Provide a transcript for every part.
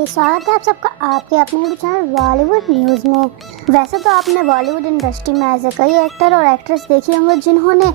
हाय, स्वागत है आप सबका आपके अपने यूट्यूब चैनल बॉलीवुड न्यूज़ में। वैसे तो आपने बॉलीवुड इंडस्ट्री में ऐसे कई एक्टर और एक्ट्रेस देखे होंगे जिन्होंने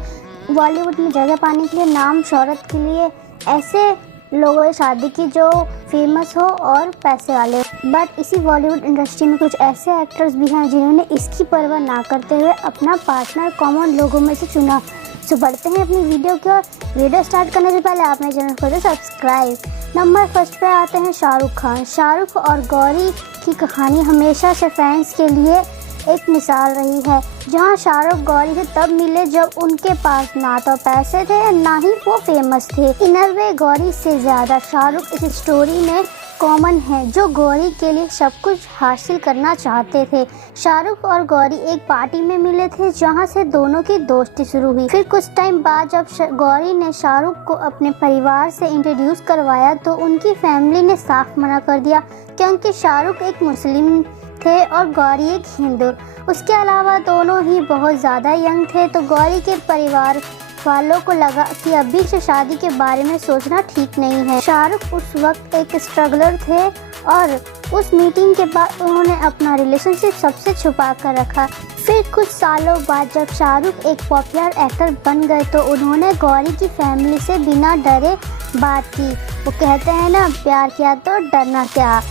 बॉलीवुड में जगह पाने के लिए, नाम शोहरत के लिए ऐसे लोगों से शादी की जो फेमस हो और पैसे वाले हो। बट इसी बॉलीवुड इंडस्ट्री में कुछ ऐसे एक्टर्स भी हैं जिन्होंने इसकी परवाह ना करते हुए अपना पार्टनर कॉमन लोगों में से चुना। तो बढ़ते हैं अपनी वीडियो की ओर। वीडियो स्टार्ट करने से पहले आप मेरे चैनल को करें सब्सक्राइब। नंबर फर्स्ट पे आते हैं शाहरुख खान। शाहरुख और गौरी की कहानी हमेशा से फैंस के लिए एक मिसाल रही है, जहां शाहरुख गौरी से तब मिले जब उनके पास ना तो पैसे थे ना ही वो फेमस थे। इन अ वे गौरी से ज़्यादा शाहरुख इस स्टोरी में कॉमन है, जो गौरी के लिए सब कुछ हासिल करना चाहते थे। शाहरुख और गौरी एक पार्टी में मिले थे जहां से दोनों की दोस्ती शुरू हुई। फिर कुछ टाइम बाद जब गौरी ने शाहरुख को अपने परिवार से इंट्रोड्यूस करवाया तो उनकी फैमिली ने साफ मना कर दिया, क्योंकि शाहरुख एक मुस्लिम थे और गौरी एक हिंदू। उसके अलावा दोनों ही बहुत ज़्यादा यंग थे, तो गौरी के परिवार वालों को लगा कि अभी से शादी के बारे में सोचना ठीक नहीं है। शाहरुख उस वक्त एक स्ट्रगलर थे और उस मीटिंग के बाद उन्होंने अपना रिलेशनशिप सबसे छुपा कर रखा। फिर कुछ सालों बाद जब शाहरुख एक पॉपुलर एक्टर बन गए तो उन्होंने गौरी की फैमिली से बिना डरे बात की। वो कहते हैं ना, प्यार किया तो डरना क्या,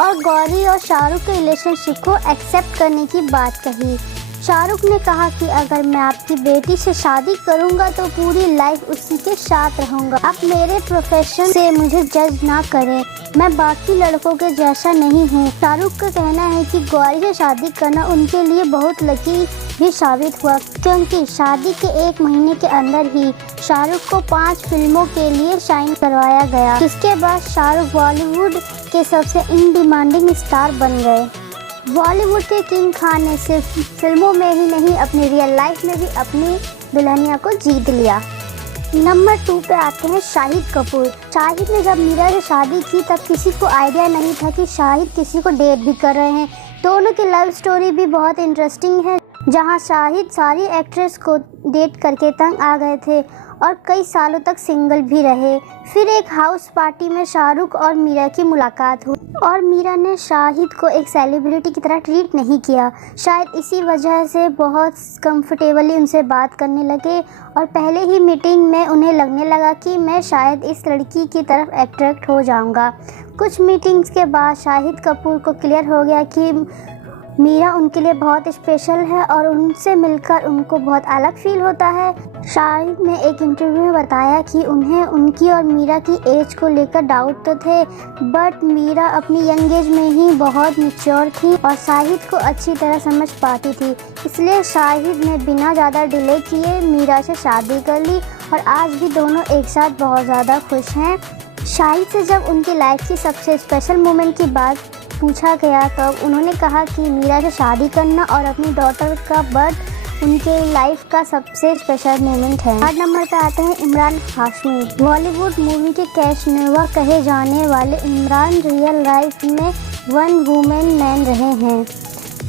और गौरी और शाहरुख के रिलेशनशिप को एक्सेप्ट करने की बात कही। शाहरुख ने कहा कि अगर मैं आपकी बेटी से शादी करूंगा तो पूरी लाइफ उसी के साथ रहूंगा। आप मेरे प्रोफेशन से मुझे जज ना करें, मैं बाकी लड़कों के जैसा नहीं हूँ। शाहरुख का कहना है कि गौरी से शादी करना उनके लिए बहुत लकी भी साबित हुआ, क्योंकि शादी के 1 महीने के अंदर ही शाहरुख को 5 फिल्मों के लिए साइन करवाया गया, जिसके बाद शाहरुख बॉलीवुड के सबसे इन डिमांडिंग स्टार बन गए। बॉलीवुड के किंग खान ने सिर्फ फिल्मों में ही नहीं अपनी रियल लाइफ में भी अपनी दुल्हनिया को जीत लिया। नंबर 2 पे आते हैं शाहिद कपूर। शाहिद ने जब मीरा से शादी की तब किसी को आइडिया नहीं था कि शाहिद किसी को डेट भी कर रहे हैं। दोनों की लव स्टोरी भी बहुत इंटरेस्टिंग है, जहां शाहिद सारी एक्ट्रेस को डेट करके तंग आ गए थे और कई सालों तक सिंगल भी रहे। फिर एक हाउस पार्टी में शाहरुख और मीरा की मुलाकात हुई और मीरा ने शाहिद को एक सेलिब्रिटी की तरह ट्रीट नहीं किया। शायद इसी वजह से बहुत कंफर्टेबली उनसे बात करने लगे और पहले ही मीटिंग में उन्हें लगने लगा कि मैं शायद इस लड़की की तरफ अट्रैक्ट हो जाऊंगा। कुछ मीटिंग्स के बाद शाहिद कपूर को क्लियर हो गया कि मीरा उनके लिए बहुत स्पेशल है और उनसे मिलकर उनको बहुत अलग फील होता है। शाहिद ने एक इंटरव्यू में बताया कि उन्हें उनकी और मीरा की एज को लेकर डाउट तो थे, बट मीरा अपनी यंग एज में ही बहुत मैच्योर थी और शाहिद को अच्छी तरह समझ पाती थी। इसलिए शाहिद ने बिना ज़्यादा डिले किए मीरा से शादी कर ली और आज भी दोनों एक साथ बहुत ज़्यादा खुश हैं। शाहिद से जब उनकी लाइफ की सबसे स्पेशल मोमेंट की बात पूछा गया तब उन्होंने कहा कि मीरा से शादी करना और अपनी डॉटर का बर्थ उनके लाइफ का सबसे स्पेशल मोमेंट है। 8 नंबर पर आते हैं इमरान हाशमी। बॉलीवुड मूवी के कैशनेवा कहे जाने वाले इमरान रियल लाइफ में वन वुमेन मैन रहे हैं।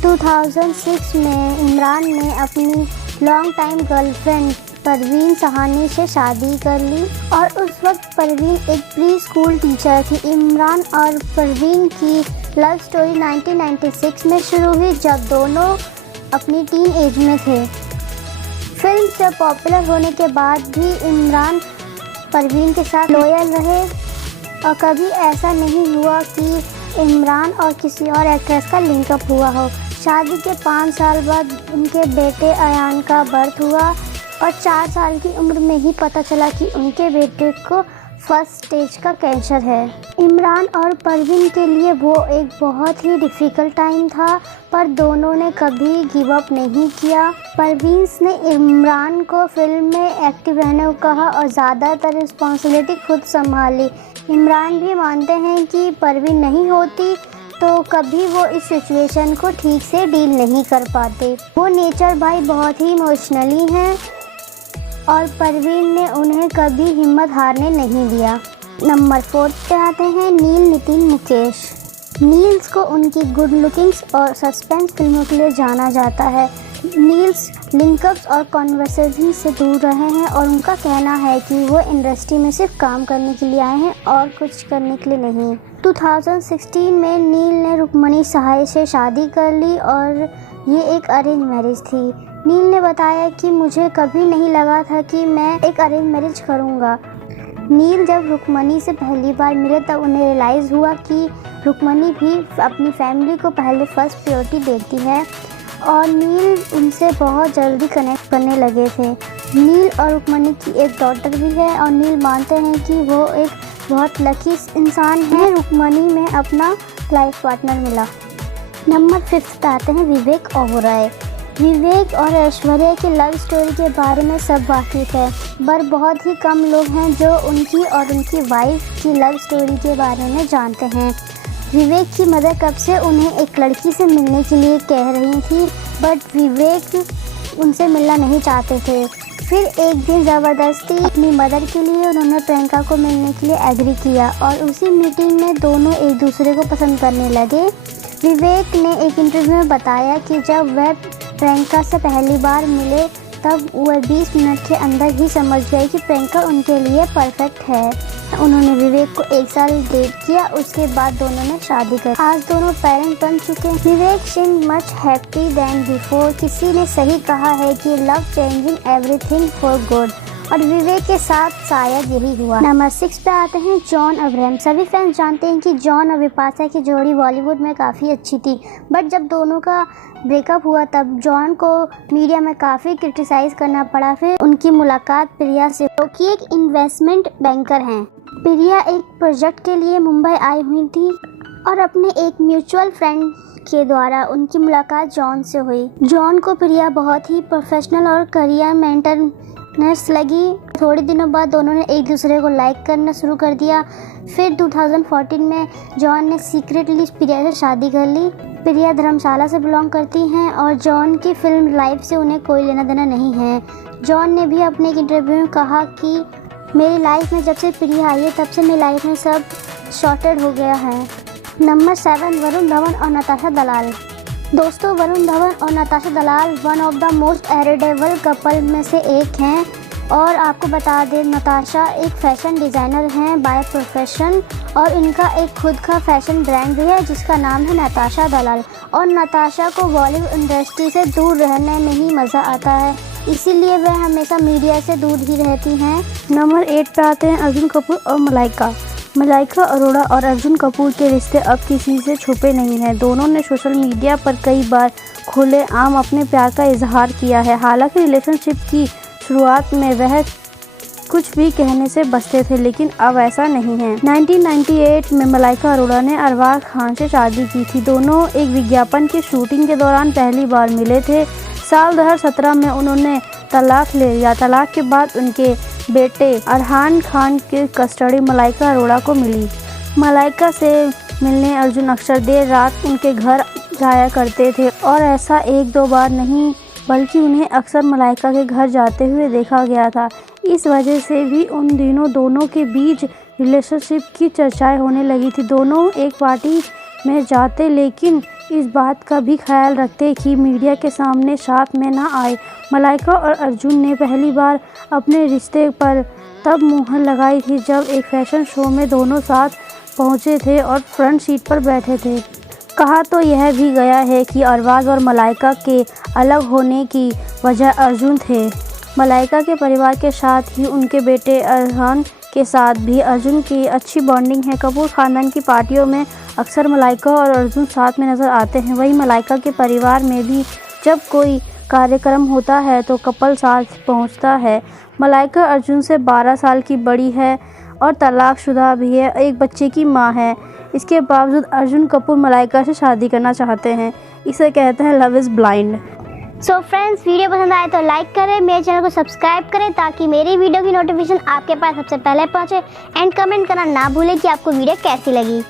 2006 में इमरान ने अपनी long time girlfriend Parveen Sahani से शादी कर ली और उस वक्त परवीन एक प्री स्कूल टीचर थी। इमरान और परवीन की लव स्टोरी 1996 में शुरू हुई, जब दोनों अपनी टीन एज में थे। फिल्म से पॉपुलर होने के बाद भी इमरान परवीन के साथ लॉयल रहे और कभी ऐसा नहीं हुआ कि इमरान और किसी और एक्ट्रेस का लिंकअप हुआ हो। शादी के 5 साल बाद उनके बेटे अयान का बर्थ हुआ और 4 साल की उम्र में ही पता चला कि उनके बेटे को फर्स्ट स्टेज का कैंसर है। इमरान और परवीन के लिए वो एक बहुत ही डिफ़िकल्ट टाइम था, पर दोनों ने कभी गिव अप नहीं किया। परवीन ने इमरान को फिल्म में एक्टिव रहने को कहा और ज़्यादातर रिस्पॉन्सिबिलिटी खुद संभाली। इमरान भी मानते हैं कि परवीन नहीं होती तो कभी वो इस सिचुएशन को ठीक से डील नहीं कर पाते। वो नेचर भाई बहुत ही इमोशनली हैं और परवीन ने उन्हें कभी हिम्मत हारने नहीं दिया। नंबर 4 पे आते हैं नील नितिन मुकेश। नील्स को उनकी गुड लुकिंग्स और सस्पेंस फिल्मों के लिए जाना जाता है। नील्स लिंकअप्स और कॉन्वर्सेशन से दूर रहे हैं और उनका कहना है कि वो इंडस्ट्री में सिर्फ काम करने के लिए आए हैं और कुछ करने के लिए नहीं। 2016 में नील ने रुक्मणी सहाय से शादी कर ली और ये एक अरेंज मैरिज थी। नील ने बताया कि मुझे कभी नहीं लगा था कि मैं एक अरेंज मैरिज करूँगा। नील जब रुक्मणी से पहली बार मिले तब उन्हें रियलाइज़ हुआ कि रुक्मणी भी अपनी फैमिली को पहले फर्स्ट प्रायोरिटी देती है और नील उनसे बहुत जल्दी कनेक्ट करने लगे थे। नील और रुक्मणी की एक डॉटर भी है और नील मानते हैं कि वो एक बहुत लकी इंसान है। रुक्मणी में अपना लाइफ पार्टनर मिला। नंबर 5 पे आते हैं विवेक ओबेरॉय। विवेक और ऐश्वर्या की लव स्टोरी के बारे में सब वाकिफ़ है, पर बहुत ही कम लोग हैं जो उनकी और उनकी वाइफ की लव स्टोरी के बारे में जानते हैं। विवेक की मदर कब से उन्हें एक लड़की से मिलने के लिए कह रही थी, बट विवेक उनसे मिलना नहीं चाहते थे। फिर एक दिन ज़बरदस्ती अपनी मदर के लिए उन्होंने प्रियंका को मिलने के लिए एग्री किया और उसी मीटिंग में दोनों एक दूसरे को पसंद करने लगे। विवेक ने एक इंटरव्यू में बताया कि जब वह प्रियंका से पहली बार मिले तब वह 20 मिनट के अंदर ही समझ गए कि प्रियंका उनके लिए परफेक्ट है। उन्होंने विवेक को 1 साल डेट किया, उसके बाद दोनों ने शादी कर। आज दोनों पेरेंट बन चुके हैं। विवेक सीम मच हैप्पी देन बिफोर। किसी ने सही कहा है कि love changing everything for good और विवेक के साथ शायद यही हुआ। नंबर 6 पे आते हैं जॉन अब्राहम। सभी फैंस जानते हैं कि जॉन और बिपाशा की जोड़ी बॉलीवुड में काफ़ी अच्छी थी, बट जब दोनों का ब्रेकअप हुआ तब जॉन को मीडिया में काफ़ी क्रिटिसाइज़ करना पड़ा। फिर उनकी मुलाकात प्रिया से, जो कि एक इन्वेस्टमेंट बैंकर हैं। प्रिया एक प्रोजेक्ट के लिए मुंबई आई हुई थी और अपने एक म्यूचुअल फ्रेंड के द्वारा उनकी मुलाकात जॉन से हुई। जॉन को प्रिया बहुत ही प्रोफेशनल और करियर मेंटरनेस लगी। थोड़े दिनों बाद दोनों ने एक दूसरे को लाइक करना शुरू कर दिया। फिर 2014 में जॉन ने सीक्रेटली प्रिया से शादी कर ली। प्रिया धर्मशाला से बिलोंग करती हैं और जॉन की फिल्म लाइफ से उन्हें कोई लेना देना नहीं है। जॉन ने भी अपने एक इंटरव्यू में कहा कि मेरी लाइफ में जब से प्रिया आई है तब से मेरी लाइफ में सब शॉर्टेड हो गया है। नंबर 7 वरुण धवन और नताशा दलाल। दोस्तों, वरुण धवन और Natasha Dalal one of the most adorable couple में से एक हैं और आपको बता दें नताशा एक फैशन डिज़ाइनर हैं बाय प्रोफेशन और इनका एक खुद का फैशन ब्रांड भी है जिसका नाम है नताशा दलाल। और नताशा को बॉलीवुड इंडस्ट्री से दूर रहने में ही मज़ा आता है, इसीलिए वह हमेशा मीडिया से दूर ही रहती हैं। नंबर 8 पे आते हैं अर्जुन कपूर और मलाइका। मलाइका अरोड़ा और अर्जुन कपूर के रिश्ते अब किसी से छुपे नहीं हैं। दोनों ने सोशल मीडिया पर कई बार खुलेआम अपने प्यार का इजहार किया है। हालांकि रिलेशनशिप की शुरुआत में वह कुछ भी कहने से बचते थे, लेकिन अब ऐसा नहीं है। 1998 में मलाइका अरोड़ा ने अरबाज खान से शादी की थी। दोनों एक विज्ञापन की शूटिंग के दौरान पहली बार मिले थे। साल 2017 में उन्होंने तलाक ले लिया। तलाक के बाद उनके बेटे अरहान खान की कस्टडी मलाइका अरोड़ा को मिली। मलाइका से मिलने अर्जुन अक्सर देर रात उनके घर जाया करते थे और ऐसा 1-2 बार नहीं बल्कि उन्हें अक्सर मलाइका के घर जाते हुए देखा गया था। इस वजह से भी उन दिनों दोनों के बीच रिलेशनशिप की चर्चाएं होने लगी थी। दोनों एक पार्टी में जाते लेकिन इस बात का भी ख्याल रखते कि मीडिया के सामने साथ में ना आए। मलाइका और अर्जुन ने पहली बार अपने रिश्ते पर तब मुहर लगाई थी जब एक फैशन शो में दोनों साथ पहुंचे थे और फ्रंट सीट पर बैठे थे। कहा तो यह भी गया है कि अरबाज और मलाइका के अलग होने की वजह अर्जुन थे। मलाइका के परिवार के साथ ही उनके बेटे अरहान के साथ भी अर्जुन की अच्छी बॉन्डिंग है। कपूर खानदान की पार्टियों में अक्सर मलाइका और अर्जुन साथ में नज़र आते हैं। वहीं मलाइका के परिवार में भी जब कोई कार्यक्रम होता है तो कपल साथ पहुंचता है। मलाइका अर्जुन से 12 साल की बड़ी है और तलाकशुदा भी है, एक बच्चे की मां है। इसके बावजूद अर्जुन कपूर मलाइका से शादी करना चाहते हैं। इसे कहते हैं love is blind. So friends, video पसंद आए तो लाइक करें, मेरे चैनल को सब्सक्राइब करें ताकि मेरी वीडियो की नोटिफिकेशन आपके पास सबसे पहले पहुंचे। एंड कमेंट करना ना भूलें कि आपको वीडियो कैसी लगी।